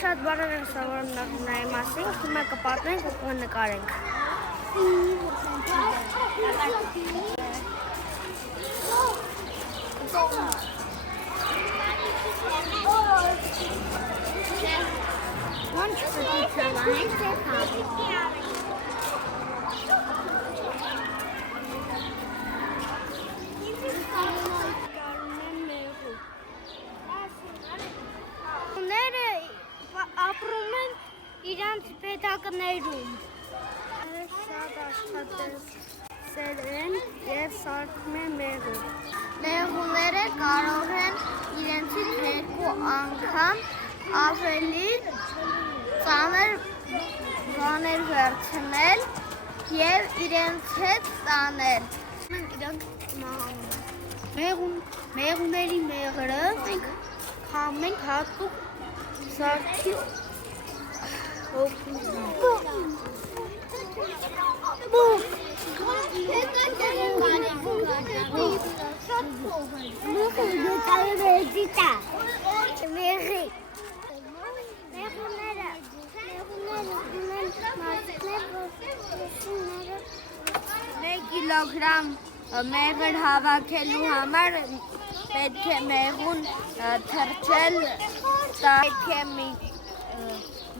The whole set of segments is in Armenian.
Շատ բառեր են սովորում նախնայի մասին, հիմա կպատմենք ու կնկարենք։ Ապրում են իրանց պետակներում։ Շատ աշխատասեր են և սարքում են մեղու։ Մեղուները կարող են իրենցից 2 անգամ ավելի ծանր բաներ վերցնել և իրենց հետ տանել։ Իրանք մահանում են։ Մեղուների մեղրը մենք խմում ենք հատուկ Sarki bu kilogram մեղր հավաքելու համար պետք է մեղուն թրջել, պետք է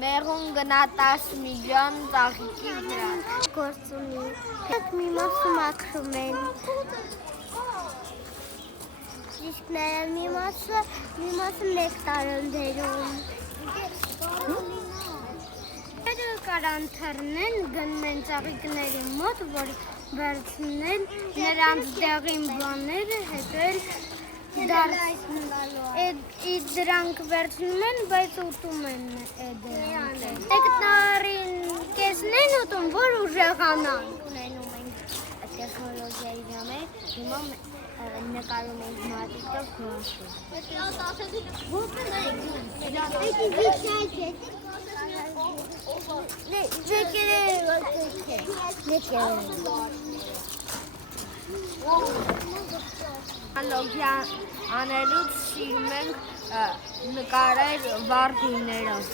մեղուն գնա 10 միլիոն ծաղիկի վրա։ Գործունի, մի մասը մաքրում են, ճիշտները մի մասը 1 տարի են դերում։ Կարան թռնեն, գնում են ծաղիկների մոտ, որ վերցնեն նրանց դեղին բաները, հետո դրանք վերցնում են, բայց ուտում են դրանք։ Մեկ տարին կեսն են ուտում, որ ուժեղանան։ Ունենում ենք տեխնոլոգիայի ժամեր, հիմա նկարում ենք մատիկով Անալոգիա անելուց սիրում ենք նկարել վարդիներով։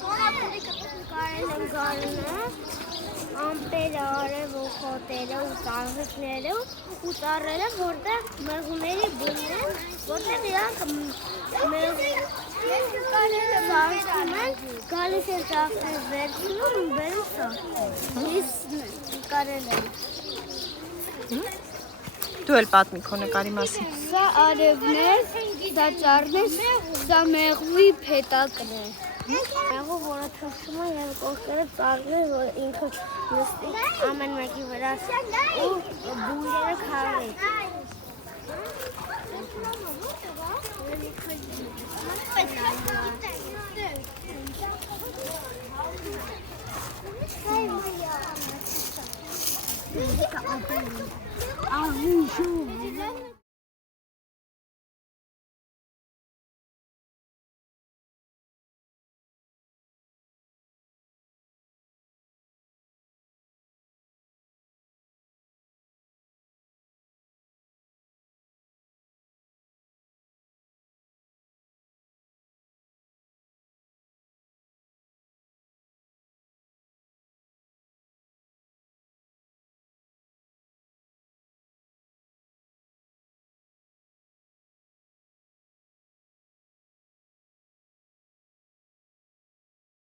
Նկարել ենք գարունը, ամպերը, արևը, խոտերը ու ծաղիկները ու ծառերը, որտեղ մեղուների բույն են, որտեղ իրանք վարդում են, գալիս են ծաղիկներ վերցնում ու բերում սարքում։ Ես նկարել եմ։ Դու էլ պատմի քո նկարի մասին։ Սա արևն է, սա ճառն է, սա մեղվի փետակն է։ Մեղու, որը թռչում է և կողքերը ծառն է, որ ինքը նստի ամեն մեկի վրա ու բույրերը քարի։ Ահ,